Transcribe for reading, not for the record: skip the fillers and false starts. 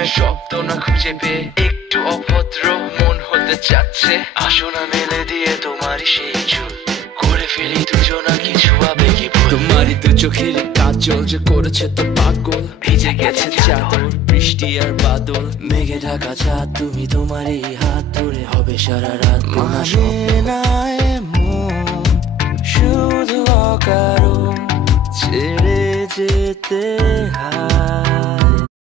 প্রেমের শব্দ না খুঁজে পেয়ে একটু অভদ্র মন হতে চাচ্ছে। আসো না মেলে দিয়ে তোমারই সেই চুল, করে ফেলি দুজনা কিছু আবেগী ভুল। তোমারই দু চোখের কাজল যে করেছে তো পাগল, ভিজে গেছে চাদর বৃষ্টি আর বাদল। মেঘে ঢাকা চাঁদ তুমি তোমারই হাত ধরে হবে সারা রাত। মানে না এমন শুধু অকারণ ছেড়ে যেতে হয়।